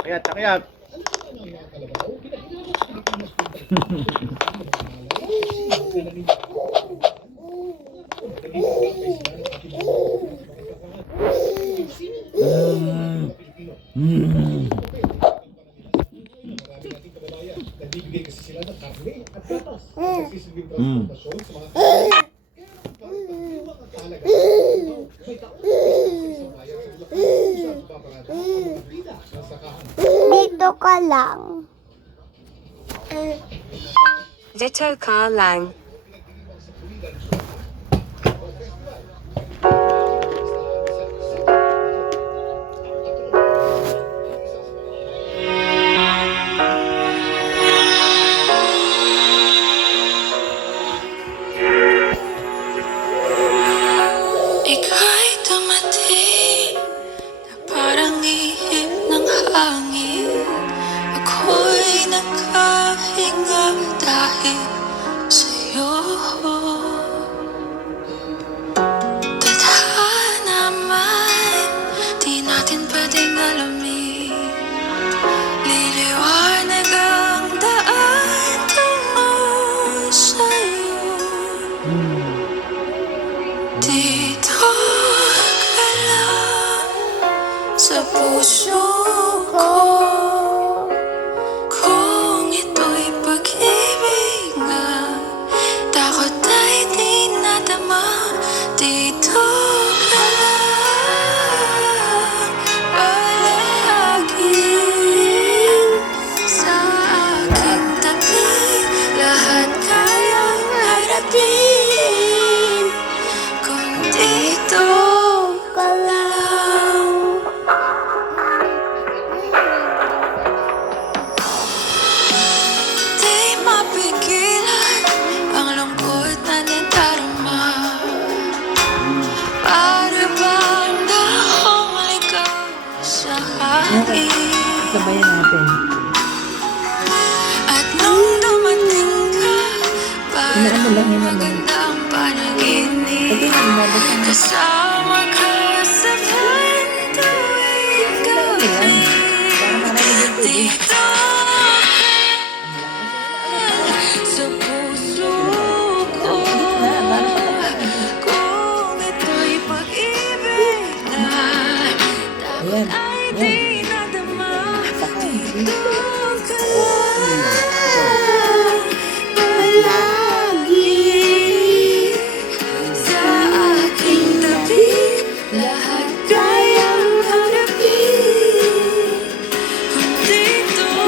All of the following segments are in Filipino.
Akyat, akyat. Nagbibigay kasi sila ng karne at gatas. Nagsisilbing transportasyon sa mga tao. Kaya makakalaga may taon sa isang bayan sa Bulacan kung saan babarada ang mga bida ng sakahan. Dito ka lang. Dito ka lang. Ika'y dumating na parang ihip ng hangin. Ako'y nagkahinga dahil sa'yo. Tadhana man, di natin pwedeng alamin. Liliwanag ang daan tungo sa'yo. Dito ka lang sa puso ko. Kung ito'y pag-ibig nga, takot ay di nadama. Dito ka lang palagi sa aking tabi. Lahat kayang harapin kung dito ka lang. Di mapigilan ang lungkot na nadarama. Para bang dahong ligaw sa hangin. Sabayan natin. At nung dumating ka, Inaano lang parang yun naman. magandang panaginip. Pwede na lumabas ang Kasama ka sa tuwing gabi. para marami din pwede. Dito sa puso ko. Kung ito'y pag-ibig na Ayan. ay Ayan. di nadama. Dito ka lang palagi sa aking tabi. Lahat kayang harapin kung dito ka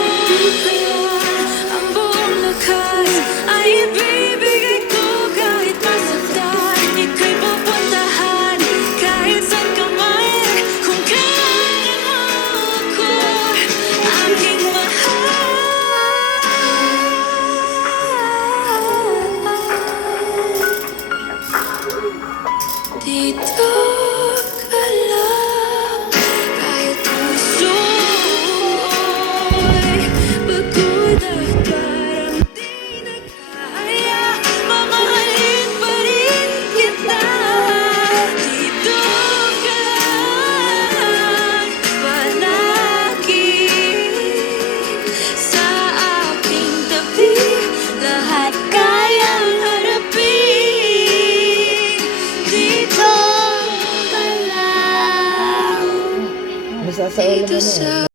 lang. Ang buong lakas ay ibibigay ko kahit masaktan. Ika'y pupuntahan kahit saan ka man. Kung kailan mo ako aking mahal. Dito ka lang kahit puso ko'y pagod at parang di na kaya. Mamahalin pa rin kita. Dito ka lang palagi sa aking tabi. Lahat kayang harapin. Dito ka lang. Masasaulan mo dito na yan. sa